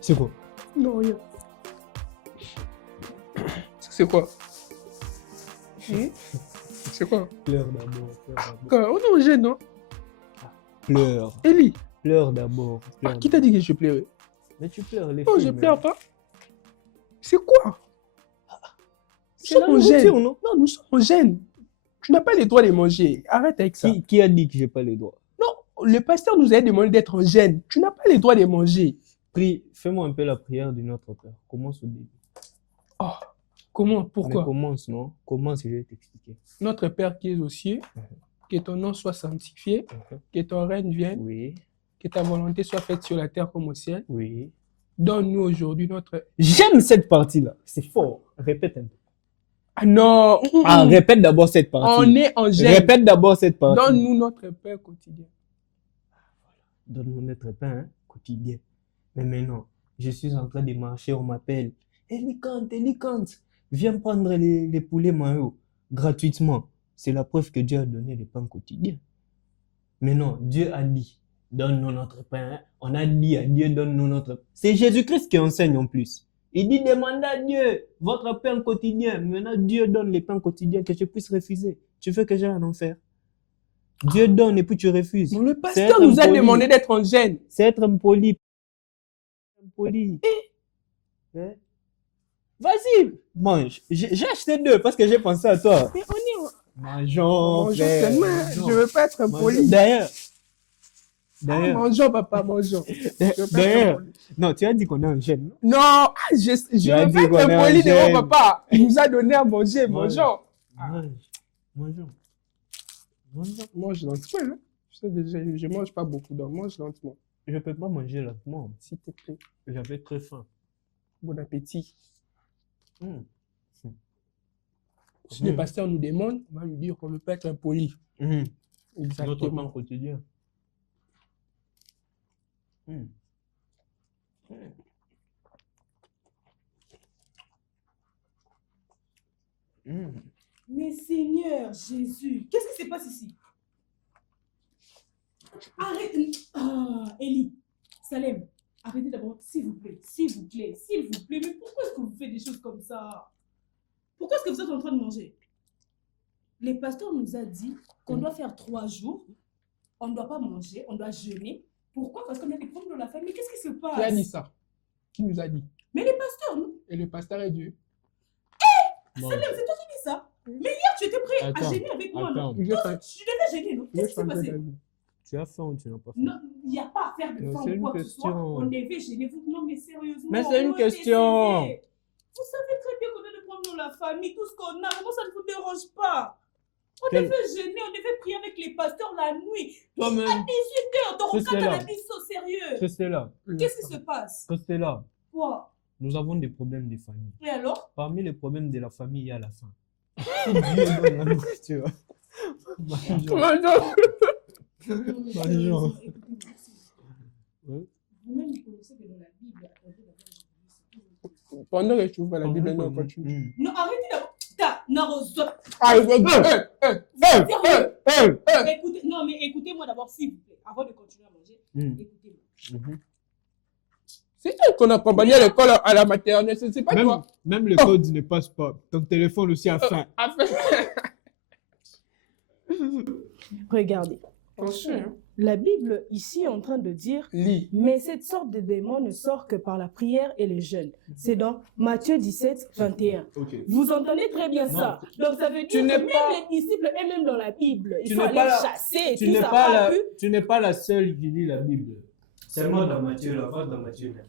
C'est quoi? Non, rien. C'est quoi? C'est quoi? Pleure d'abord. Quoi? On est au jeune, non? Pleure. Eli, Pleure d'abord. Pleure qui t'a dit que je pleurais? Mais tu pleures, les Non, filles. je mais- pleure pas. C'est quoi? C'est la nourriture, non? Non, nous sommes jeunes. Tu n'as pas les droits de manger. Arrête avec ça. Qui a dit que j'ai pas les droits? Non, le pasteur nous a demandé d'être jeunes. Tu n'as pas les droits de manger. Prie, fais-moi un peu la prière du Notre Père. Commence au début. Oh, comment? Mais Pourquoi? commence, non? Commence, je vais t'expliquer. Notre Père qui es aux cieux, que ton nom soit sanctifié, que ton règne vienne, Oui, que ta volonté soit faite sur la terre comme au ciel. oui. Donne-nous aujourd'hui notre... J'aime cette partie-là. C'est fort. Répète un peu. Ah non! Ah, répète d'abord cette partie. On est en jeûne. Répète d'abord cette partie. Donne-nous notre pain quotidien. Donne-nous notre pain quotidien. Mais maintenant, je suis en train de marcher, on m'appelle. Elikante, viens prendre les poulets maillots gratuitement. C'est la preuve que Dieu a donné le pain quotidien. Mais non, Dieu a dit, donne-nous notre pain. On a dit à Dieu, donne-nous notre pain. C'est Jésus-Christ qui enseigne en plus. Il dit, demandez à Dieu votre pain quotidien. Maintenant, Dieu donne le pain quotidien que je puisse refuser. Tu veux que j'aille en enfer? Dieu donne et puis tu refuses. Non, le C'est pasteur être nous a impoli. demandé d'être en jeûne. C'est être impoli. Impoli. Hein? Vas-y, mange. J'ai acheté 2 parce que j'ai pensé à toi. Mais on est en... Mangeons, Mangeons frère, seulement. mangeons. Je veux pas être impoli. D'ailleurs, Mangeons, papa, mangeons. Je veux pas être d'ailleurs, impoli. non, tu as dit qu'on est en jeune, non? Non, je as veux dit qu'on pas être est en impoli devant jeûne. papa. Il nous a donné à manger. Mange. Mangeons. Mangeons. Mangeons. Mange lentement. Hein. Je sais déjà, je mange pas beaucoup, donc mange lentement. Je peux pas manger lentement. S'il te plaît. J'avais très faim. Bon appétit. Mm. Si le pasteur nous demande, on va lui dire qu'on ne veut pas être impoli. Mm. Notre pain Exactement. quotidien. Mm. Mm. Mm. Mais Seigneur Jésus, qu'est-ce qui se passe ici? Arrête. Ah, Eli, Salem, arrêtez d'abord, s'il vous plaît, s'il vous plaît, s'il vous plaît. Mais pourquoi est-ce que vous faites des choses comme ça? Pourquoi est-ce que vous êtes en train de manger? Le pasteur nous a dit qu'on doit faire 3 jours, on ne doit pas manger, on doit jeûner. Pourquoi? Parce qu'on a des problèmes dans la famille. Qu'est-ce qui se passe? Qui a dit ça? Qui nous a dit? Mais les pasteurs, nous. Et le pasteur est Dieu. Mange. Salem, c'est toi qui dis ça. Mais hier, tu étais prêt Attends, à gêner avec moi, non? attends. Je Toi, fais- tu devais gêner, non? je Qu'est-ce qui s'est changeais passé? d'avis. Tu as faim ou tu n'as pas faim? Non, il n'y a pas à faire de Non, faim c'est ou une quoi que ce soit. question. On devait gêner vous. Non, mais sérieusement. Mais c'est une on est question. serré. Vous savez très bien qu'on a des problèmes dans la famille, tout ce qu'on a. Comment ça ne vous dérange pas? On Quel- devait gêner, on devait prier avec les pasteurs la nuit. Toi-même. À 18h, ton C'est regard, là. t'as dit ça au sérieux. Christella, Qu'est-ce qui se passe? Christella, Quoi? nous avons des problèmes de famille. Et alors? Parmi les problèmes de la famille, il y a la faim. Si Dieu donne la nourriture, mangeons. Mangeons. Mangeons. Oui. Vous-même, vous connaissez que dans la Bible, attendez d'abord. Pendant que tu ouvres la Bible, on continue. Mm. Non, arrêtez d'abord. Ta, Narozo. Ah, Écoutez, non, mais écoutez-moi d'abord, s'il vous plaît, avant de continuer à manger. Mm. Écoutez-moi. Mhm. c'est elle qu'on accompagnait à l'école à la maternelle, c'est pas toi. Même le code ne passe pas. Ton téléphone aussi a faim. Regardez. Attention, hein. La Bible ici est en train de dire Lis. mais cette sorte de démon ne sort que par la prière et le jeûne. C'est dans Matthieu 17, 21. Ok. Vous entendez très bien ça. Donc ça veut dire Tu que n'es même pas- les disciples et même dans la Bible, ils Tu sont n'es allés pas la- chasser et Tu tout n'es ça. pas, pas la, pu. tu n'es pas la seule qui lit la Bible. Seulement dans Matthieu, la va dans Matthieu 9.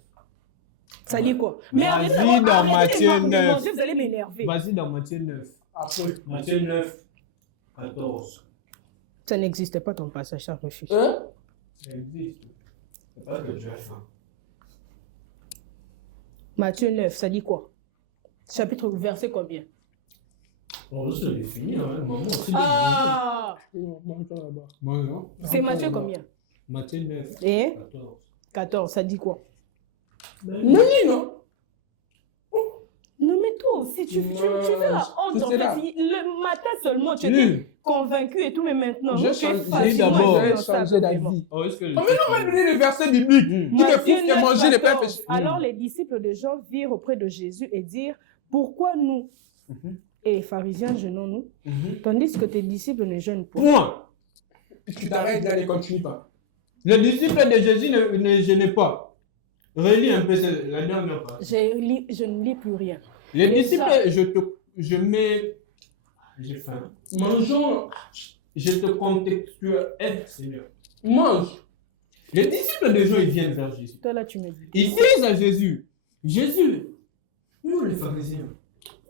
Ça dit quoi? Mais Vas-y arrêtez dans d'abord, Matthieu arrêtez de 9. manger, vous allez m'énerver. Vas-y dans Matthieu 9. Après. Matthieu 9, 14. Ça n'existe pas ton passage, ça refuse. Hein? Ça existe. C'est pas que tu as faim. Matthieu 9, ça dit quoi? Chapitre, verset combien? Oh, c'est fini, hein, maman. Ah, Mange là-bas. Mange. c'est Matthieu combien? Matthieu 9, Et 14. 14, ça dit quoi? Non, non. Non, mais toi aussi, tu veux la honte. En fait, C'est là. le matin seulement, tu étais convaincu et tout, mais maintenant, J'ai tu es changé facilement d'abord. J'ai influençable, changé vraiment. d'avis. Oh, est-ce que Oh, mais non, on va donner le verset biblique. Qui te Matthieu prouve que 9, manger n'est pas 14. péché. Alors les disciples de Jean virent auprès de Jésus et dirent, pourquoi nous et les pharisiens jeûnons-nous, tandis que tes disciples ne jeûnent pas? Point. Tu t'arrêtes là et continue pas. Les disciples de Jésus ne gênaient pas. Relis un peu la dernière phrase. Je ne lis plus rien. Les Et disciples, ça- je mets. J'ai faim. Mangeons. Je te contextualise, Seigneur. Mange. Les disciples de Jean, ils viennent vers Jésus. Toi là, tu me dis. Ils disent à Jésus, Jésus, nous les pharisiens,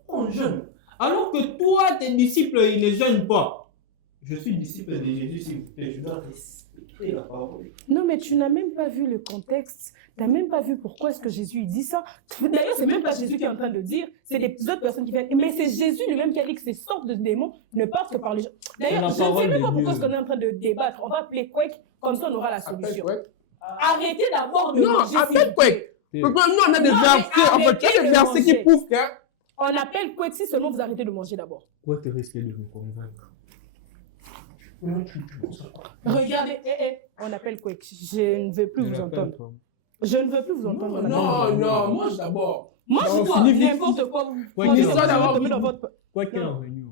on jeûne. Alors que toi, tes disciples, ils ne jeûnent pas. Je suis disciple de Jésus, s'il vous plaît, je dois respecter la parole. Non, mais tu n'as même pas vu le contexte. Tu n'as même pas vu pourquoi est-ce que Jésus il dit ça. D'ailleurs, c'est même pas Jésus qui est en train de dire, c'est des autres personnes qui viennent. Mais c'est Jésus lui-même qui a dit que ces sortes de démons ne partent que par les gens. D'ailleurs, C'est la je ne sais parole même de pas pourquoi Dieu. est-ce qu'on est en train de débattre. On va appeler Kwek, comme ça on aura la solution. Ouais. Arrêtez d'abord de Non, manger. appelle quoi? Nous, on a des Non, versets. mais En fait, il y a arrêtez des de versets qui manger. prouvent que. On appelle Kwek si seulement vous arrêtez de manger d'abord. Pourquoi tu risques de me convaincre? Regardez, on appelle Kwek. Je ne veux plus vous entendre. Je ne veux plus vous entendre. on appelle- Non, mange d'abord. Moi, je Non, vois fini vite. n'importe quoi. Ouais, Vous il sortez va dans votre- Quoi qu'il en réunion.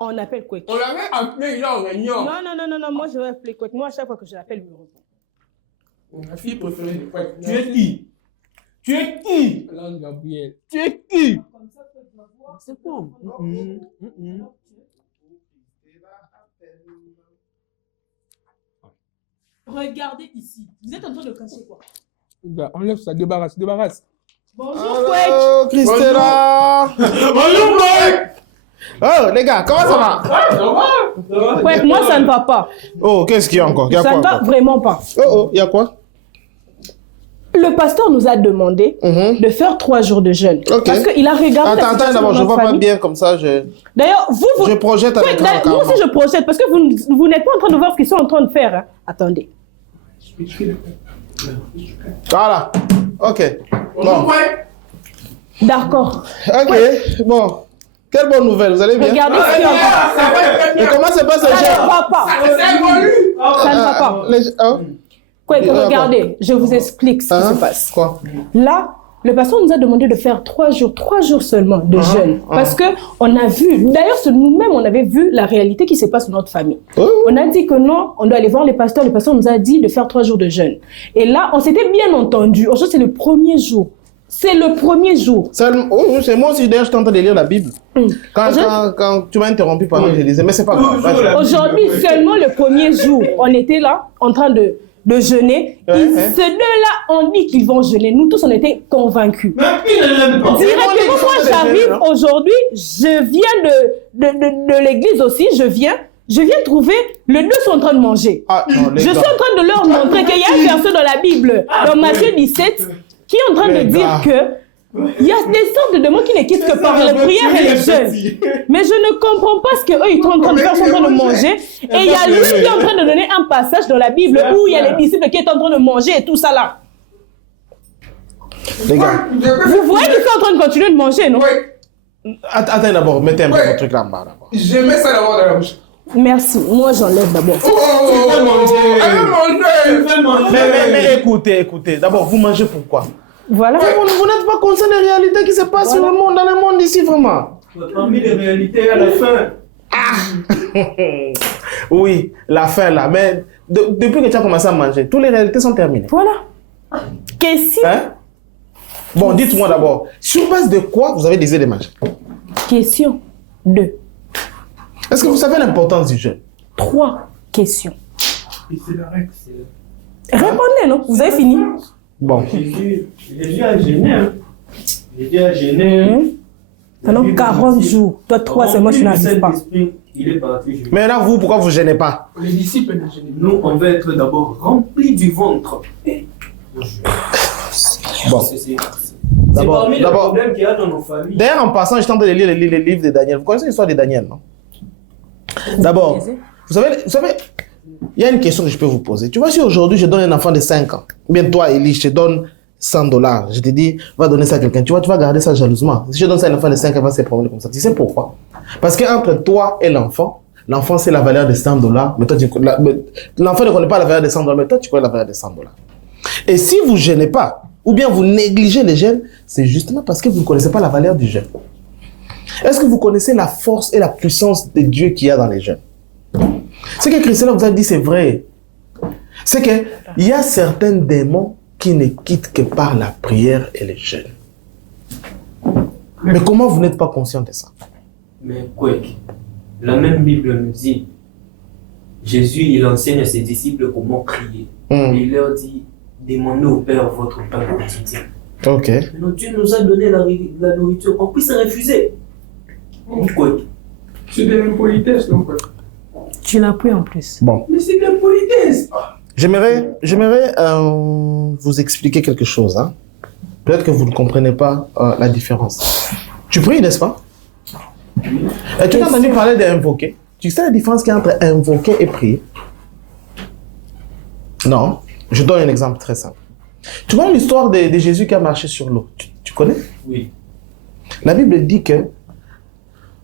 On appelle Kwek. On l'avait appelé, il est en réunion. Non, moi je vais appeler Kwek. Moi, à chaque fois que je l'appelle, il me répond. Ma fille préférée de quoi? Tu es qui? Tu es qui? L'ange Gabriel. Tu es qui? C'est quoi? Regardez ici. Vous êtes en train de cacher quoi? Bah, enlève ça, débarrasse. Bonjour Kwek. Oh, Christella. Bonjour, mec! Oh, les gars, comment ça va? Kwek, moi ça ne va pas. Oh, qu'est-ce qu'il y a encore? Il y a Ça quoi ne va encore? vraiment pas. Oh, il y a quoi? Le pasteur nous a demandé de faire 3 jours de jeûne. Ok. Parce qu'il a regardé la Attends, situation d'abord, de je notre vois pas famille. bien comme ça. D'ailleurs, vous... Je projette avec Kwek, d'ailleurs, moi aussi je projette parce que vous n'êtes pas en train de voir ce qu'ils sont en train de faire. Hein. Attendez. Voilà. Ok. Bon. D'accord. Ok. Bon. Quelle bonne nouvelle, vous allez bien? Regardez ce qu'il y a. Et comment se passe le Ça ne jeûne? va pas. Ça ne va pas. Oh. Kwek, D'accord. regardez, je vous explique ce qui Hein? se passe. Quoi? Là, le pasteur nous a demandé de faire 3 jours seulement de jeûne. Parce que on a vu, d'ailleurs nous-mêmes on avait vu la réalité qui se passe dans notre famille. Oh. On a dit que non, on doit aller voir les pasteurs. Le pasteur nous a dit de faire 3 jours de jeûne. Et là, on s'était bien entendu. Aujourd'hui, c'est le premier jour. C'est le premier jour. Oh, c'est moi aussi, d'ailleurs, je suis en train de lire la Bible. Quand tu m'as interrompu pendant que je lisais, mais c'est pas grave. vas-y. Aujourd'hui, seulement le premier jour, on était là en train de jeûner. Ces deux-là ont dit qu'ils vont jeûner. Nous tous, on était convaincus. Mais qui ne l'aime pas? Directement, moi, j'arrive aujourd'hui, je viens de l'église aussi, je viens trouver, les deux sont en train de manger. Ah, non, les Je suis gars. en train de leur montrer qu'il y a un verset dans la Bible, dans Matthieu 17, qui est en train de Les dire gars. que il y a des sortes de démons qui ne quittent que par la prière et les jeûnes. Mais je ne comprends pas ce qu'eux, ils sont en train de faire, ils sont en train de manger. Et il y a lui qui est en train de donner un passage dans la Bible où il y a les disciples qui sont en train de manger et tout ça là. Les gars. Vous voyez qu'ils sont en train de continuer de manger, non? Attends d'abord, mettez un peu votre truc là-bas. d'abord. Je mets ça d'abord dans la bouche. Merci, moi j'enlève d'abord. Allez manger. Mais écoutez. D'abord, vous mangez pourquoi? Voilà. Vous n'êtes pas conscient des réalités qui se passent dans le monde ici, vraiment. Parmi les réalités à la fin. Oui, la fin là. Mais depuis que tu as commencé à manger, toutes les réalités sont terminées. Voilà. Question. Hein? Bon, dites-moi d'abord, sur base de quoi vous avez décidé de manger? Question 2. Est-ce que vous savez l'importance du jeûne? 3 questions. Et c'est la règle. Répondez, non? Vous avez fini? Bon. Jésus a gêné. Hein. Jésus a gêné. Pendant 40 jours. Toi, 3 seulement, tu n'arrives pas. Il est parti. Jésus. Mais là, vous, pourquoi vous ne gênez pas? Les disciples ne gênent Nous, on va être d'abord remplis du ventre. Bon. C'est parmi les problèmes qu'il y a dans nos familles. D'ailleurs, en passant, je suis en train de lire les livres de Daniel. Vous connaissez l'histoire de Daniel, non? D'abord, vous savez, il y a une question que je peux vous poser. Tu vois, si aujourd'hui je donne un enfant de 5 ans, bien toi, Élie, je te donne $100, je te dis, va donner ça à quelqu'un, tu vas garder ça jalousement. Si je donne ça à un enfant de 5 ans, il va se promener comme ça. Tu sais pourquoi? Parce qu'entre toi et l'enfant, c'est la valeur de $100, mais toi, l'enfant ne connaît pas la valeur de $100, mais toi, tu connais la valeur de $100. Et si vous ne jeûnez pas, ou bien vous négligez les jeûnes, c'est justement parce que vous ne connaissez pas la valeur du jeûne. Est-ce que vous connaissez la force et la puissance de Dieu qu'il y a dans les jeûnes? Ce que Christian vous a dit, c'est vrai. C'est qu'il y a certains démons qui ne quittent que par la prière et le jeûne. Mais comment vous n'êtes pas conscient de ça? Mais quoi? La même Bible nous dit, Jésus, il enseigne à ses disciples comment prier. Et il leur dit, demandez au Père votre pain quotidien. Ok. Maintenant, Dieu nous a donné la nourriture, on puisse refuser. Quoi? C'est de l'impolitesse, donc. Tu n'as plus en plus. Bon. Mais c'est de l'impolitesse. J'aimerais vous expliquer quelque chose. Hein. Peut-être que vous ne comprenez pas la différence. Tu pries, n'est-ce pas? Et tu as entendu parler d'invoquer. Tu sais la différence qu'il y a entre invoquer et prier? Non. Je donne un exemple très simple. Tu vois l'histoire de Jésus qui a marché sur l'eau. Tu connais? Oui. La Bible dit que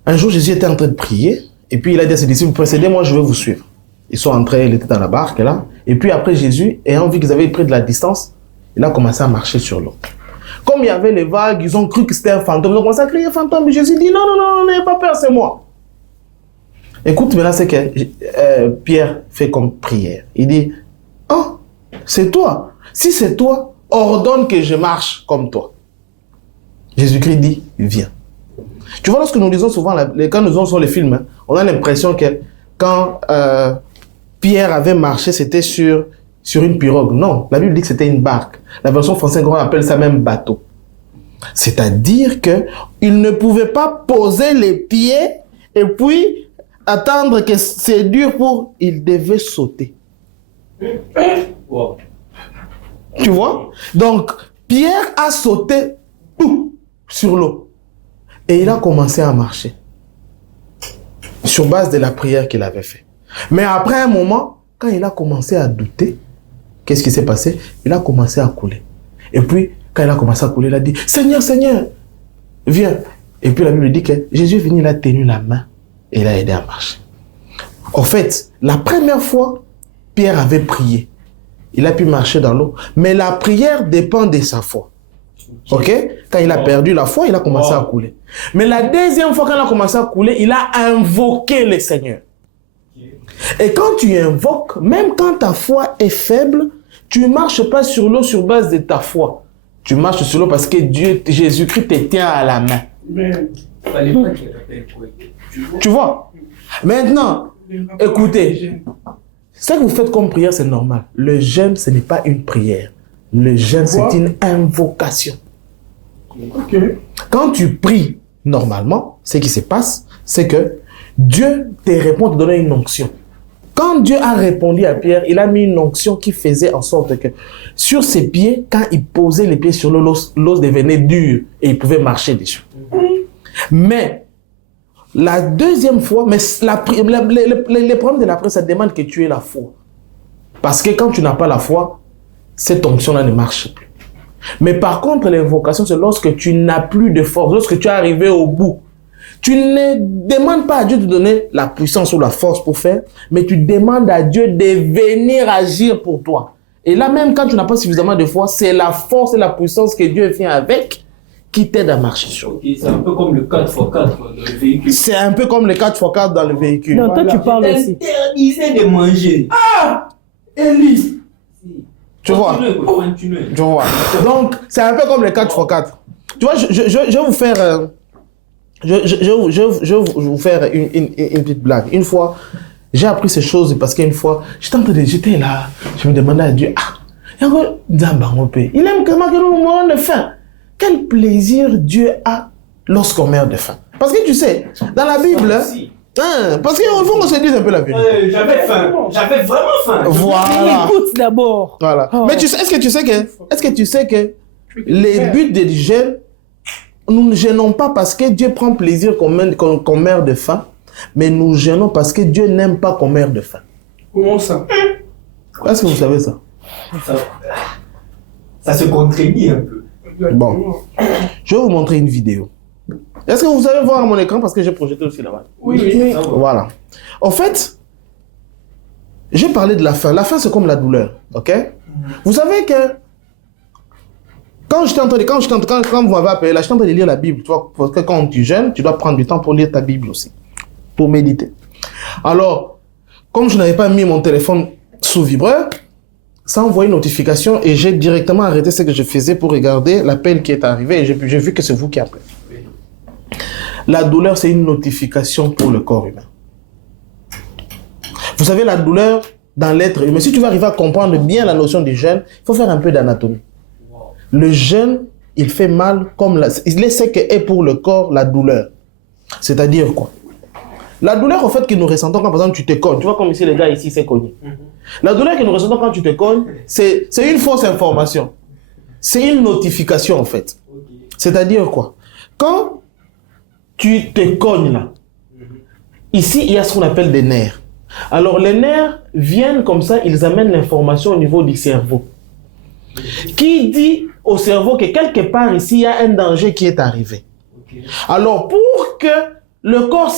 un jour Jésus était en train de prier et puis il a dit à ses disciples, précédez-moi, je vais vous suivre. Ils sont entrés, il était dans la barque là. Et puis après Jésus, ayant vu qu'ils avaient pris de la distance, il a commencé à marcher sur l'eau. Comme il y avait les vagues, ils ont cru que c'était un fantôme. Ils ont commencé à crier fantôme. Mais Jésus dit non, n'ayez pas peur, c'est moi. Écoute, maintenant c'est que Pierre fait comme prière. Il dit, oh, c'est toi. Si c'est toi, ordonne que je marche comme toi. Jésus-Christ dit, viens. Tu vois, lorsque nous lisons souvent, quand nous lisons sur les films, hein, on a l'impression que quand Pierre avait marché, c'était sur une pirogue. Non, la Bible dit que c'était une barque. La version française appelle ça même bateau. C'est-à-dire qu'il ne pouvait pas poser les pieds et puis attendre que c'est dur pour... Il devait sauter. Wow. Tu vois? Donc, Pierre a sauté sur l'eau. Et il a commencé à marcher. Sur base de la prière qu'il avait faite. Mais après un moment, quand il a commencé à douter, qu'est-ce qui s'est passé? Il a commencé à couler. Et puis, quand il a commencé à couler, il a dit, Seigneur, Seigneur, viens. Et puis la Bible dit que Jésus est venu, il a tenu la main et il a aidé à marcher. En fait, la première fois, Pierre avait prié. Il a pu marcher dans l'eau. Mais la prière dépend de sa foi. Ok? Quand il a perdu la foi, il a commencé à couler. Mais la deuxième fois, quand il a commencé à couler, il a invoqué le Seigneur. Et quand tu invoques, même quand ta foi est faible, tu ne marches pas sur l'eau sur base de ta foi. Tu marches sur l'eau parce que Jésus-Christ te tient à la main. Mais il fallait pas qu'il rappelle quoi. Tu vois? Maintenant, écoutez, ce que vous faites comme prière, c'est normal. Le jeûne, ce n'est pas une prière. Le jeûne, c'est une invocation. Okay. Quand tu pries normalement, ce qui se passe, c'est que Dieu te répond, te donne une onction. Quand Dieu a répondu à Pierre, il a mis une onction qui faisait en sorte que sur ses pieds, quand il posait les pieds sur l'eau, l'eau devenait dure et il pouvait marcher dessus. Mais la deuxième fois, les problèmes de la prière, ça demande que tu aies la foi. Parce que quand tu n'as pas la foi, cette onction-là ne marche plus. Mais par contre, l'invocation, c'est lorsque tu n'as plus de force, lorsque tu es arrivé au bout. Tu ne demandes pas à Dieu de donner la puissance ou la force pour faire, mais tu demandes à Dieu de venir agir pour toi. Et là, même quand tu n'as pas suffisamment de foi, c'est la force et la puissance que Dieu vient avec qui t'aide à marcher sur. Okay, c'est un peu comme le 4x4 dans le véhicule. C'est un peu comme le 4x4 dans le véhicule. Non, toi, tu parles aussi. Interdisez de manger. Ah! Élie! Tu vois? Tu vois. Donc, c'est un peu comme le 4x4. Tu vois, je vais vous faire... Je vais vous faire une petite blague. Une fois, j'ai appris ces choses parce qu'une fois, j'étais là, je me demandais à Dieu, il aime comment que nous mourons de faim. Quel plaisir Dieu a lorsqu'on meurt de faim. Parce que tu sais, dans la Bible, parce qu'il faut qu'on se dise un peu la vérité. J'avais faim, j'avais vraiment faim. Voilà. Écoute d'abord. Voilà. Oh. Mais tu sais, est-ce que tu sais que Les buts des jeûnes, nous ne gênons pas parce que Dieu prend plaisir qu'on meurt de faim, mais nous gênons parce que Dieu n'aime pas qu'on meure de faim. Comment ça? Est-ce que vous savez ça? Ça se contredit un peu. Bon, je vais vous montrer une vidéo. Est-ce que vous savez voir mon écran parce que j'ai projeté aussi là-bas? Oui. Voilà. En fait, j'ai parlé de la faim. La faim, c'est comme la douleur, ok? Vous savez que quand vous m'avez appelé là, j'étais en train de lire la Bible. Tu vois, parce que quand tu jeûnes, tu dois prendre du temps pour lire ta Bible aussi, pour méditer. Alors, comme je n'avais pas mis mon téléphone sous vibreur, ça a envoyé une notification et j'ai directement arrêté ce que je faisais pour regarder l'appel qui est arrivé et j'ai vu que c'est vous qui appelez. La douleur, c'est une notification pour le corps humain. Vous savez, la douleur dans l'être humain, si tu vas arriver à comprendre bien la notion du jeûne, il faut faire un peu d'anatomie. Le jeûne, il fait mal comme il est ce qu'est pour le corps la douleur. C'est-à-dire quoi? La douleur, au fait, que nous ressentons quand, par exemple, tu te cognes. Tu vois comme ici, les gars, ici, c'est cogné. La douleur que nous ressentons quand tu te cognes, c'est une fausse information. C'est une notification, en fait. C'est-à-dire quoi? Quand tu te cognes là, ici, il y a ce qu'on appelle des nerfs. Alors, les nerfs viennent comme ça, ils amènent l'information au niveau du cerveau. Qui dit au cerveau que quelque part ici, il y a un danger qui est arrivé. Alors, pour que le corps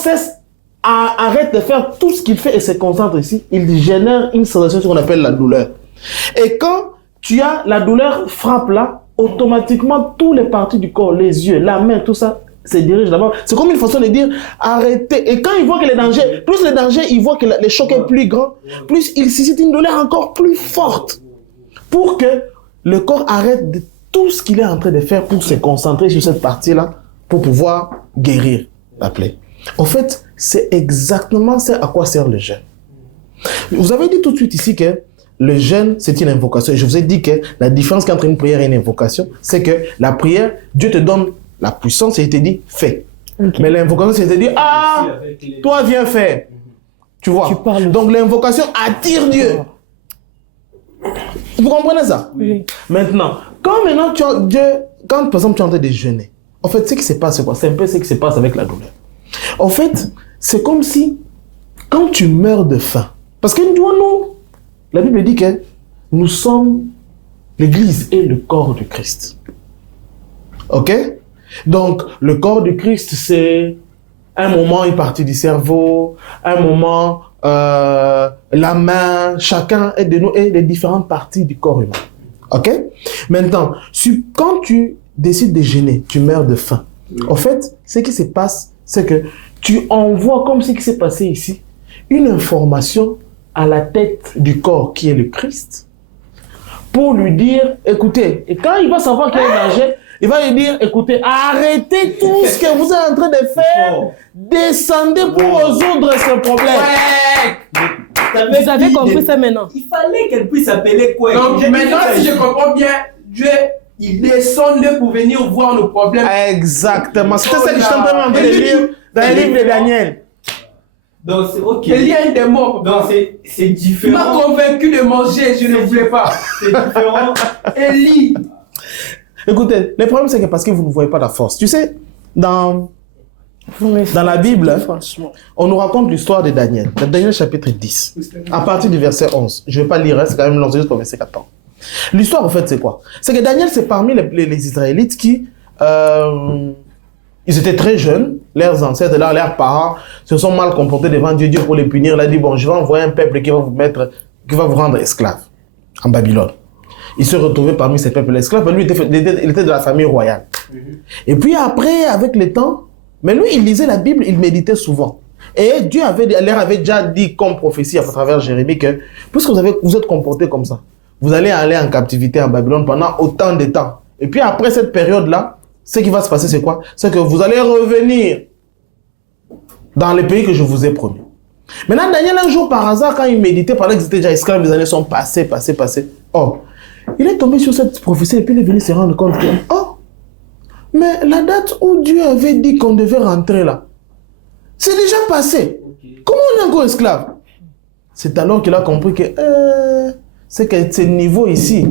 arrête de faire tout ce qu'il fait et se concentre ici, il génère une sensation qu'on appelle la douleur. Et quand tu as la douleur frappe là, automatiquement, toutes les parties du corps, les yeux, la main, tout ça, se dirigent là-bas. C'est comme une façon de dire arrêtez. Et quand il voit que les dangers, plus le danger, il voit que le choc est plus grand, plus il suscite une douleur encore plus forte. Pour que le corps arrête de tout ce qu'il est en train de faire pour se concentrer sur cette partie-là, pour pouvoir guérir la plaie. En fait, c'est exactement ça à quoi sert le jeûne. Vous avez dit tout de suite ici que le jeûne, c'est une invocation. Et je vous ai dit que la différence entre une prière et une invocation, c'est que la prière, Dieu te donne la puissance et il te dit, fais. Okay. Mais l'invocation, c'est de dire, ah, toi viens faire. Tu vois. Donc l'invocation attire Dieu. Vous comprenez ça? Oui. Maintenant, quand par exemple tu es en train de jeûner, en fait, ce qui se passe, c'est quoi? C'est un peu ce qui se passe avec la douleur. En fait, c'est comme si, quand tu meurs de faim, parce que nous, la Bible dit que nous sommes l'Église et le corps du Christ. Ok? Donc, le corps du Christ, c'est un moment une partie du cerveau, un moment la main, chacun de nous est des différentes parties du corps humain. Ok? Maintenant, quand tu décides de jeûner, tu meurs de faim. En fait, ce qui se passe, c'est que tu envoies, comme ce qui s'est passé ici, une information à la tête du corps qui est le Christ pour lui dire, écoutez, et quand il va savoir qu'il y a un danger, il va lui dire, écoutez, arrêtez tout ce que vous êtes en train de faire, descendez pour résoudre ce problème. Vous avez compris ça maintenant? Il fallait qu'elle puisse appeler quoi? Donc maintenant, si je comprends bien, Dieu, il descend pour venir voir nos problèmes. Exactement. C'était ça que je suis en train de lire dans le livre de Daniel. Donc c'est ok. Il y a un démon. Donc c'est différent. Il m'a convaincu de manger, je ne voulais pas. C'est différent. Élie. Écoutez, le problème c'est que parce que vous ne voyez pas la force. Tu sais, dans la Bible, on nous raconte l'histoire de Daniel. Dans Daniel chapitre 10, à partir du verset 11. Je ne vais pas lire, c'est quand même long, juste pour verset 14. L'histoire, en fait, c'est quoi? C'est que Daniel, c'est parmi les Israélites qui... ils étaient très jeunes, leurs ancêtres, leurs parents se sont mal comportés devant Dieu. Dieu, pour les punir, il a dit, bon, je vais envoyer un peuple qui va vous rendre esclaves en Babylone. Il se retrouvait parmi ces peuples esclaves. Lui, il était de la famille royale. Et puis après, avec le temps, mais lui, il lisait la Bible, il méditait souvent. Et Dieu leur avait déjà dit, comme prophétie à travers Jérémie, que puisque vous êtes comportés comme ça, vous allez aller en captivité en Babylone pendant autant de temps. Et puis après cette période-là, ce qui va se passer, c'est quoi? C'est que vous allez revenir dans les pays que je vous ai promis. Maintenant, Daniel, un jour, par hasard, quand il méditait, pendant qu'ils étaient déjà esclaves, les années sont passées. Oh, il est tombé sur cette prophétie et puis il est venu se rendre compte que, oh, mais la date où Dieu avait dit qu'on devait rentrer là, c'est déjà passé. Comment on est encore esclave? C'est alors qu'il a compris que, c'est que ce niveau ici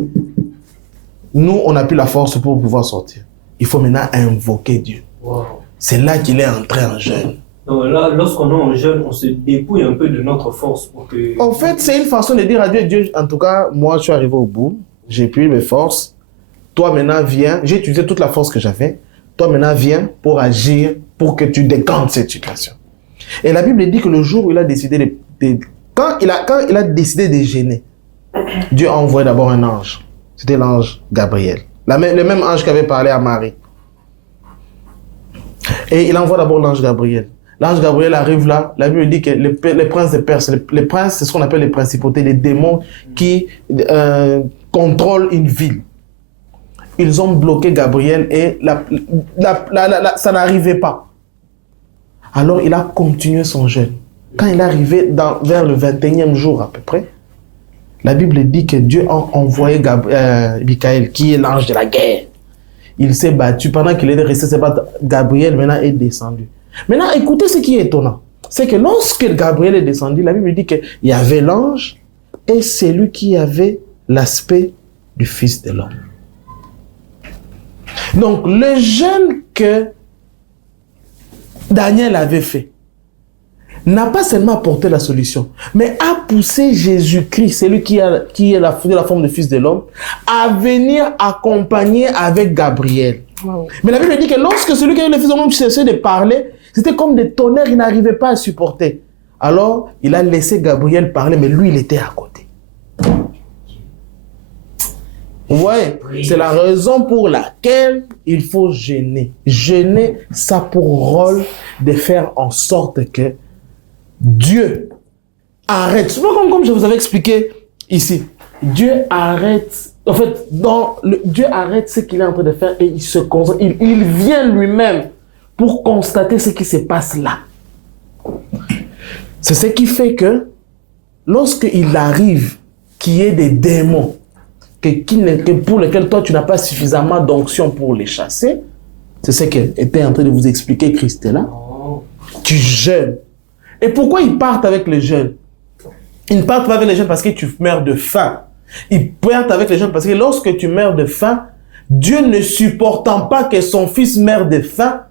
nous, on n'a plus la force pour pouvoir sortir. Il faut maintenant invoquer Dieu. Wow. C'est là qu'il est entré en jeûne. Donc là, lorsqu'on est en jeûne, on se dépouille un peu de notre force pour que... En fait, c'est une façon de dire à Dieu, Dieu, en tout cas, moi, je suis arrivé au bout. J'ai plus mes forces. Toi, maintenant, viens. J'ai utilisé toute la force que j'avais. Toi, maintenant, viens pour agir, pour que tu décantes cette situation. Et la Bible dit que le jour où il a décidé quand il a décidé de gêner, Dieu a envoyé d'abord un ange. C'était l'ange Gabriel. Le même ange qui avait parlé à Marie. Et il envoie d'abord l'ange Gabriel. L'ange Gabriel arrive là. La Bible dit que les princes de Perse, les princes, c'est ce qu'on appelle les principautés, les démons qui contrôlent une ville. Ils ont bloqué Gabriel et ça n'arrivait pas. Alors il a continué son jeûne. Quand il est arrivé vers le 21e jour à peu près, la Bible dit que Dieu a envoyé Michael, qui est l'ange de la guerre. Il s'est battu. Pendant qu'il était resté se battre, Gabriel maintenant est descendu. Maintenant, écoutez ce qui est étonnant. C'est que lorsque Gabriel est descendu, la Bible dit qu'il y avait l'ange et c'est lui qui avait l'aspect du Fils de l'homme. Donc, le jeûne que Daniel avait fait n'a pas seulement apporté la solution, mais a poussé Jésus-Christ, celui qui est la forme de Fils de l'homme, à venir accompagner avec Gabriel. Wow. Mais la Bible dit que lorsque celui qui est le Fils de l'homme cherchait de parler, c'était comme des tonnerres, il n'arrivait pas à supporter. Alors, il a laissé Gabriel parler, mais lui, il était à côté. Vous voyez, c'est la raison pour laquelle il faut jeûner. Jeûner, ça a pour rôle de faire en sorte que Dieu arrête. C'est pas comme je vous avais expliqué ici. Dieu arrête. En fait, Dieu arrête ce qu'il est en train de faire et il se concentre. Il vient lui-même pour constater ce qui se passe là. C'est ce qui fait que lorsqu'il arrive qu'il y ait des démons pour lesquels toi tu n'as pas suffisamment d'onction pour les chasser, c'est ce qu'était en train de vous expliquer Christella. Tu jeûnes. Et pourquoi ils partent avec les jeunes? Ils ne partent pas avec les jeunes parce que tu meurs de faim. Ils partent avec les jeunes parce que lorsque tu meurs de faim, Dieu ne supportant pas que son fils meure de faim,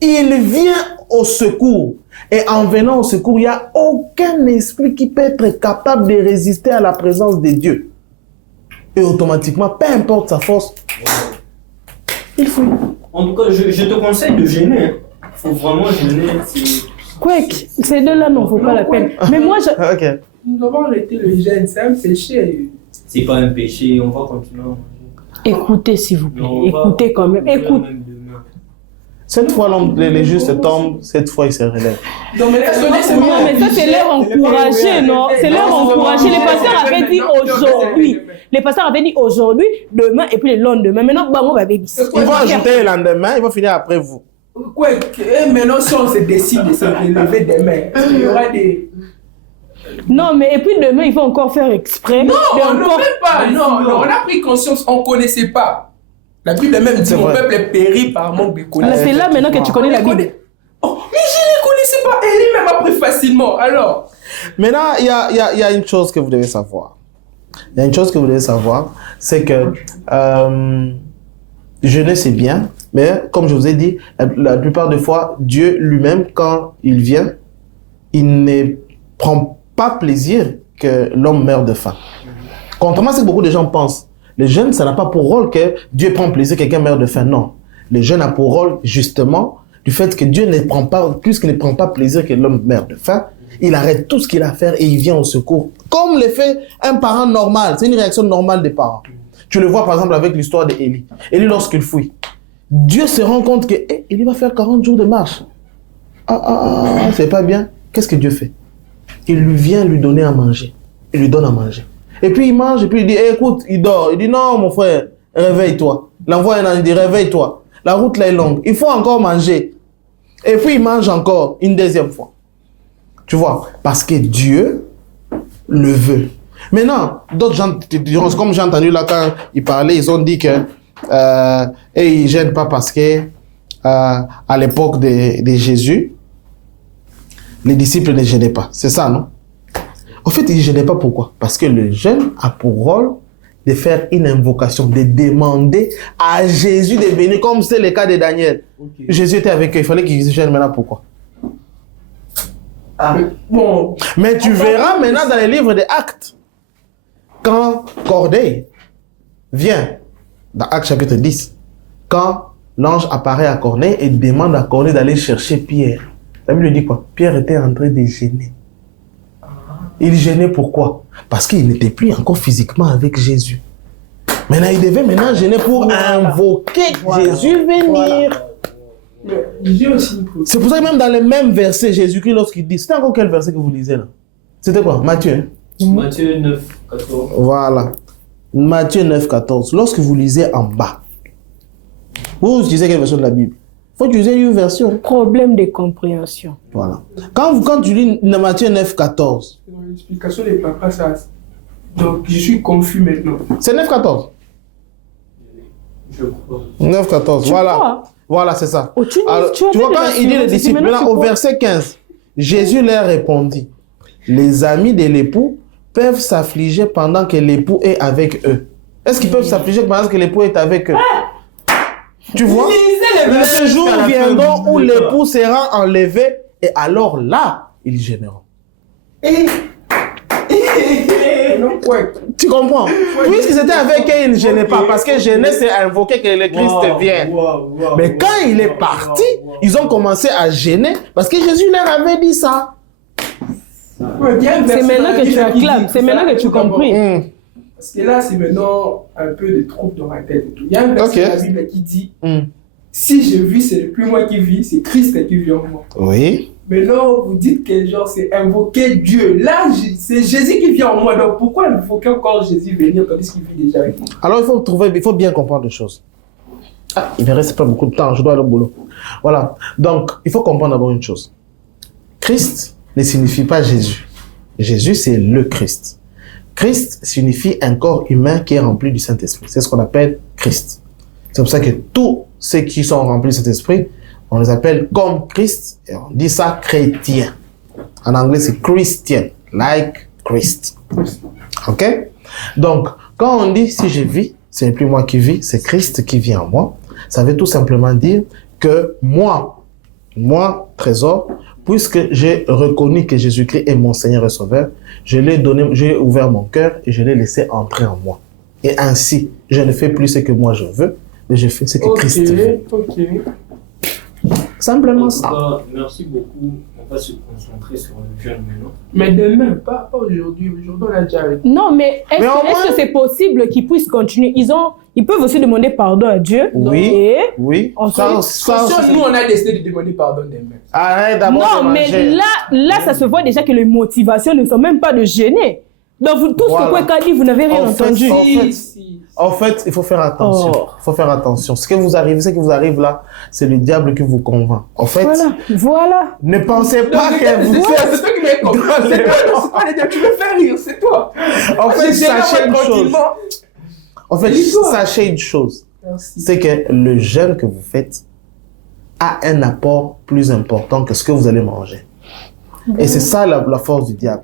il vient au secours. Et en venant au secours, il n'y a aucun esprit qui peut être capable de résister à la présence de Dieu. Et automatiquement, peu importe sa force, il fuit. En tout cas, je te conseille de jeûner. Il faut vraiment jeûner. Quake, ces deux-là n'en vaut pas la peine. Mais moi, Ok. Nous avons arrêté le jeûne, c'est un péché. C'est pas un péché, on va continuer à manger. Écoutez, s'il vous plaît. Écoutez quand même. Écoute. Cette fois, les justes tombent, cette fois, ils se relèvent. Non, mais ça, c'est leur encourager, non? C'est leur encourager. Les pasteurs avaient dit aujourd'hui. Les pasteurs avaient dit aujourd'hui, demain et puis le lendemain. Maintenant, on va baby. Ils vont ajouter le lendemain, ils vont finir après vous. Quoi, maintenant, si on se décide de se lever demain, il y aura des... Non, mais et puis demain, il faut encore faire exprès. Non, on ne fait pas. Non, on a pris conscience, on ne connaissait pas. La Bible même dit mon peuple est péri par manque de connaissance. C'est là maintenant que tu connais la Bible. Oh, mais je ne les connaissais pas. Élie même a pris facilement. Alors. Maintenant, il y a une chose que vous devez savoir. Il y a une chose que vous devez savoir, c'est que jeûner c'est bien, mais comme je vous ai dit, la plupart des fois, Dieu lui-même, quand il vient, il ne prend pas plaisir que l'homme meure de faim. Contrairement à ce que beaucoup de gens pensent, le jeûne, ça n'a pas pour rôle que Dieu prend plaisir que quelqu'un meurt de faim. Non. Le jeûne a pour rôle, justement, du fait que Dieu ne prend pas, puisqu'il ne prend pas plaisir que l'homme meurt de faim, il arrête tout ce qu'il a à faire et il vient au secours. Comme le fait un parent normal. C'est une réaction normale des parents. Tu le vois par exemple avec l'histoire d'Élie. Élie, lorsqu'il fuit, Dieu se rend compte que Élie va faire 40 jours de marche. C'est pas bien. Qu'est-ce que Dieu fait? Il lui vient lui donner à manger. Il lui donne à manger. Et puis il mange, et puis il dit, écoute, il dort. Il dit, non, mon frère, réveille-toi. L'envoie il dit, réveille-toi. La route là est longue. Il faut encore manger. Et puis il mange encore une deuxième fois. Tu vois, parce que Dieu le veut. Maintenant, d'autres gens, comme j'ai entendu là quand ils parlaient, ils ont dit que et ils ne gênent pas parce que à l'époque de Jésus, les disciples ne gênaient pas. C'est ça, non? En fait, ils ne gênaient pas. Pourquoi? Parce que le jeûne a pour rôle de faire une invocation, de demander à Jésus de venir, comme c'est le cas de Daniel. Ok. Jésus était avec eux, il fallait qu'il se gêne maintenant. Pourquoi? Ah, Bon, Mais tu verras maintenant dans les livres des Actes, quand Corneille vient, dans Actes chapitre 10, quand l'ange apparaît à Corneille et demande à Corneille d'aller chercher Pierre. La Bible dit quoi? Pierre était en train de gêner. Il gênait pourquoi? Parce qu'il n'était plus encore physiquement avec Jésus. Maintenant, il devait maintenant gêner pour invoquer Jésus venir. j'ai aussi une C'est pour ça que même dans les mêmes versets, Jésus-Christ, lorsqu'il dit, c'était encore quel verset que vous lisez là? C'était quoi? Matthieu. Matthieu 9, 14. Voilà. Matthieu 9, 14. Lorsque vous lisez en bas, vous utilisez quelle version de la Bible? Il faut utiliser une version. Problème de compréhension. Voilà. Quand tu lis Matthieu 9, 14, Dans l'explication des papas, ça. Donc, je suis confus maintenant. c'est 9, 14. Je crois. 9, 14. Tu Voilà. crois? Voilà, c'est ça. Oh, tu Alors, as tu vois, fait quand des il dit les versions, disciples, maintenant, maintenant, tu au crois? verset 15, Jésus leur répondit, les amis de l'époux peuvent s'affliger pendant que l'époux est avec eux. Est-ce qu'ils peuvent s'affliger pendant que l'époux est avec eux? Tu vois? Mais ce jour viendra où l'époux sera enlevé et alors là, ils gêneront. Non, ouais. Tu comprends? Puisqu'ils étaient avec eux, ils ne gênaient pas. Parce que gêner, c'est invoquer que le Christ vienne. Mais quand il est parti, ils ont commencé à gêner parce que Jésus leur avait dit ça. Ouais, bien, C'est merci, maintenant que David, tu acclames, qui c'est dit maintenant que ça, tu tout d'abord. compris. Parce que là, c'est maintenant un peu de troubles dans ma tête et tout. Il y a un verset Ok. de la Bible qui dit si je vis, c'est plus moi qui vis, c'est Christ qui vit en moi. Oui. Maintenant, vous dites que genre c'est invoquer Dieu. Là, c'est Jésus qui vit en moi. Donc pourquoi invoquer encore Jésus venir quand est-ce qu'il vit déjà avec moi? Alors il faut bien comprendre des choses. Ah, il ne reste pas beaucoup de temps, je dois aller au boulot. Voilà. Donc, il faut comprendre d'abord une chose. Christ ne signifie pas Jésus. Jésus, c'est le Christ. Christ signifie un corps humain qui est rempli du Saint-Esprit. C'est ce qu'on appelle Christ. C'est pour ça que tous ceux qui sont remplis du Saint-Esprit, on les appelle comme Christ et on dit ça chrétien. En anglais, c'est Christian, like Christ. Ok? Donc, quand on dit si je vis, c'est plus moi qui vis, c'est Christ qui vit en moi. Ça veut tout simplement dire que moi, Trésor, puisque j'ai reconnu que Jésus-Christ est mon Seigneur et Sauveur, je l'ai donné, j'ai ouvert mon cœur et je l'ai laissé entrer en moi. Et ainsi, je ne fais plus ce que moi je veux, mais je fais ce que Christ veut. Ok. Simplement ça. Merci beaucoup. On va se concentrer sur le jeûne maintenant. Mais demain, pas aujourd'hui. Aujourd'hui, on a déjà arrêté. Non, mais est-ce Mais au moins- que c'est possible qu'ils puissent continuer? Ils peuvent aussi demander pardon à Dieu. Oui, Et oui. ensuite- Attention, nous, on a décidé de demander pardon demain. Arrête d'abord non, de mais manger. là, ça se voit déjà que les motivations ne sont même pas de gêner. Donc, tout Voilà. ce que Kweka dit, vous n'avez rien En fait, entendu. En fait, il faut faire attention. Oh. Il faut faire attention. Ce qui vous arrive là, c'est le diable qui vous convainc. En fait, Voilà. ne pensez pas que vous C'est toi qui m'as compris. C'est toi, tu veux faire rire, c'est toi. En fait, sachez une chose. tranquillement. En fait, Dis-toi. sachez une chose. Merci. C'est que le jeûne que vous faites a un apport plus important que ce que vous allez manger. Et c'est ça la force du diable.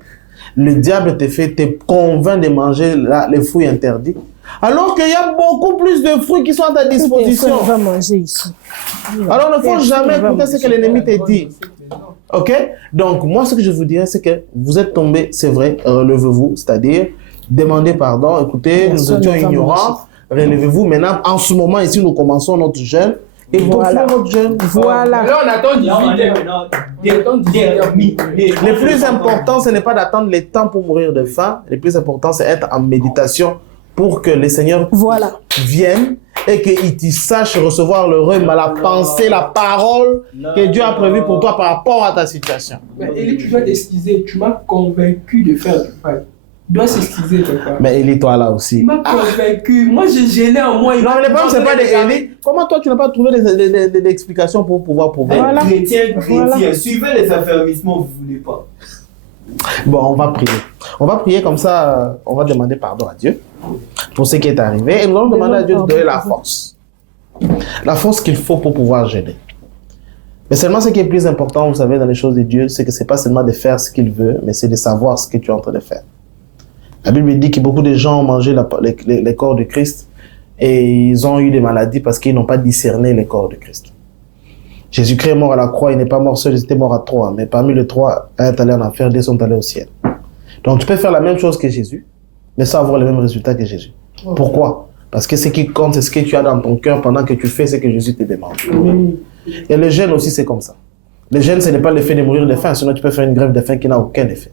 Le diable te convainc de manger les fruits interdits, alors qu'il y a beaucoup plus de fruits qui sont à ta disposition. On va manger ici. Alors ne faut jamais écouter ce que l'ennemi te dit. Ok? Donc, moi, ce que je vous dirais, c'est que vous êtes tombé, c'est vrai, relevez-vous, c'est-à-dire, demandez pardon, écoutez, nous Personne étions ne va ignorants, relevez-vous. Maintenant, en ce moment, ici, nous commençons notre jeûne, et vous Voilà. faites votre jeûne. Voilà. Là, on attend 18 heures. Le plus important, ce n'est pas d'attendre le temps pour mourir de faim. Le plus important, c'est être en méditation pour que le Seigneur Voilà. vienne et qu'il sache recevoir le rhume, la pensée, la parole que Dieu a prévue pour toi par rapport à ta situation. Mais Élie, tu dois t'excuser. Tu m'as convaincu de faire du pain. Tu dois s'excuser de quoi. Mais Élie, toi là aussi. Tu m'as convaincu. Moi, je gênais en moi. Non, mais le problème, c'est pas d'Élie. Comment toi, tu n'as pas trouvé d'explication pour pouvoir prouver? Voilà. Chrétien, Voilà. suivez les affermissements, vous voulez pas. Bon, on va prier. On va prier comme ça, on va demander pardon à Dieu pour ce qui est arrivé et nous allons demander à Dieu de donner la force. La force qu'il faut pour pouvoir gêner. Mais seulement ce qui est plus important, vous savez, dans les choses de Dieu, c'est que c'est pas seulement de faire ce qu'il veut, mais c'est de savoir ce que tu es en train de faire. La Bible dit que beaucoup de gens ont mangé les corps de Christ et ils ont eu des maladies parce qu'ils n'ont pas discerné les corps de Christ. Jésus-Christ est mort à la croix, il n'est pas mort seul, il était mort à 3. Mais parmi les 3, un est allé en enfer, 2 sont allés au ciel. Donc tu peux faire la même chose que Jésus, mais sans avoir les mêmes résultats que Jésus. Pourquoi? Parce que ce qui compte, c'est ce que tu as dans ton cœur pendant que tu fais ce que Jésus te demande. Et le jeûne aussi, c'est comme ça. Le jeûne, ce n'est pas le fait de mourir de faim, sinon tu peux faire une grève de faim qui n'a aucun effet.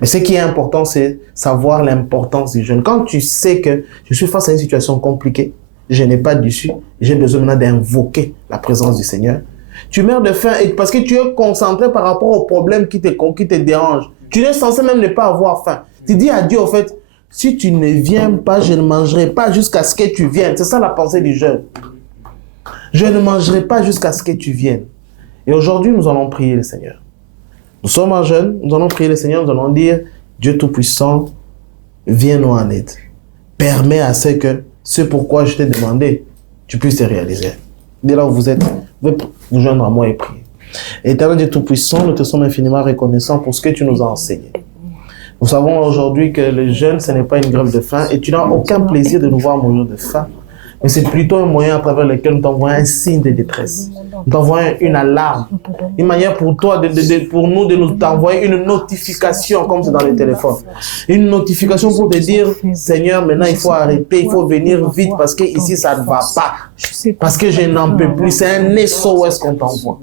Mais ce qui est important, c'est savoir l'importance du jeûne. Quand tu sais que je suis face à une situation compliquée, je n'ai pas d'issue, j'ai besoin maintenant d'invoquer la présence du Seigneur. Tu meurs de faim parce que tu es concentré par rapport au problème qui te dérange. Tu es censé même ne pas avoir faim. Tu dis à Dieu, en fait, si tu ne viens pas, je ne mangerai pas jusqu'à ce que tu viennes. C'est ça la pensée du jeûne. Je ne mangerai pas jusqu'à ce que tu viennes. Et aujourd'hui, nous allons prier le Seigneur. Nous sommes en jeûne, nous allons prier le Seigneur, nous allons dire, Dieu Tout-Puissant, viens-nous en aide. Permets à ce pourquoi je t'ai demandé, tu puisses te réaliser. Dès là où vous êtes, vous pouvez vous joindre à moi et prier. Éternel Dieu Tout-Puissant, nous te sommes infiniment reconnaissants pour ce que tu nous as enseigné. Nous savons aujourd'hui que le jeûne, ce n'est pas une grève de faim et tu n'as aucun plaisir de nous voir mourir de faim. Mais c'est plutôt un moyen à travers lequel nous t'envoyons un signe de détresse. Nous t'envoyons une alarme. Une manière pour toi, pour nous, de nous t'envoyer une notification, comme c'est dans le téléphone. Une notification pour te dire, Seigneur, maintenant il faut arrêter, il faut venir vite parce que ici ça ne va pas. Parce que je n'en peux plus. C'est un SOS qu'on t'envoie.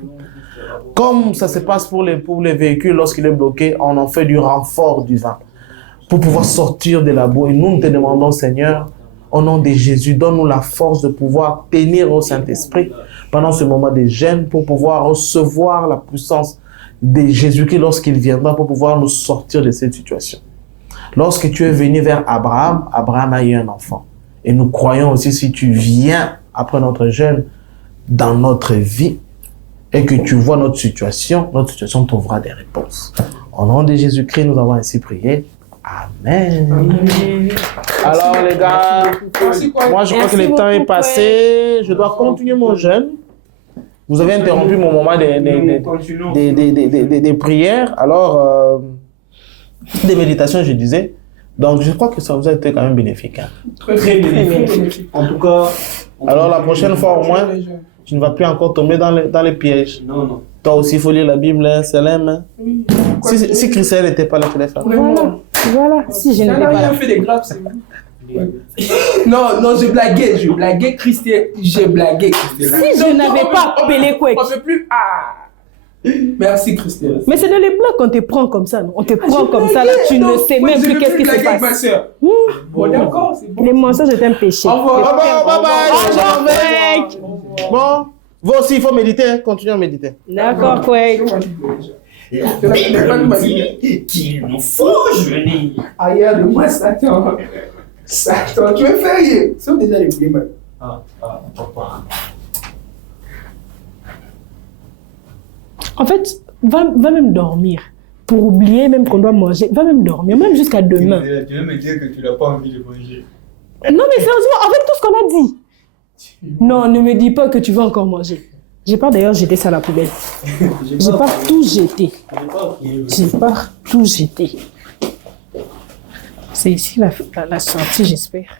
Comme ça se passe pour les véhicules, lorsqu'il est bloqué, on en fait du renfort du vent pour pouvoir sortir de la boue. Et nous te demandons, Seigneur, au nom de Jésus, donne-nous la force de pouvoir tenir au Saint-Esprit pendant ce moment de jeûne pour pouvoir recevoir la puissance de Jésus-Christ lorsqu'il viendra pour pouvoir nous sortir de cette situation. Lorsque tu es venu vers Abraham, Abraham a eu un enfant. Et nous croyons aussi si tu viens après notre jeûne dans notre vie et que tu vois notre situation trouvera des réponses. Au nom de Jésus-Christ, nous avons ainsi prié. Amen. Amen. Alors les gars, moi je crois que le temps est passé. Je dois continuer mon jeûne. Vous avez interrompu mon moment des prières. Alors, des méditations, je disais. Donc je crois que ça vous a été quand même bénéfique. Hein. Très bénéfique. En tout cas. Alors la prochaine fois au moins, tu ne vas plus encore tomber dans les pièges. Non. Toi aussi, il faut lire la Bible, hein, Salem. Hein. Oui. Si Christelle n'était pas là, tu l'as fait. Voilà. Si je n'avais pas fait des graves, c'est vous. Non, je blaguais Christian. J'ai blagué Christian. Si je n'avais pas appelé quoi. On ne peut plus. Merci Christian. Mais c'est dans les blagues qu'on te prend comme ça, non? On te prend comme ça, là, tu ne sais même plus qu'est-ce qui se passe. Ma soeur. Bon, d'accord, c'est bon. Les mensonges est un péché. Au revoir. Bye bye. Bon, vous aussi, il faut méditer, hein. Continuez à méditer. D'accord, Kwek. La Bible dit qu'il nous faut jeûner. Ailleurs de moi, Satan. Satan, tu es férié. Ce sont déjà les prières. Papa. En fait, va même dormir. Pour oublier même qu'on doit manger. Va même dormir, même jusqu'à demain. Tu veux me dire que tu n'as pas envie de manger? Non, mais sérieusement, avec tout ce qu'on a dit. Non, ne me dis pas que tu vas encore manger. J'ai pas d'ailleurs jeté ça à la poubelle. J'ai pas tout jeté. J'ai pas tout jeté. C'est ici la sortie, j'espère.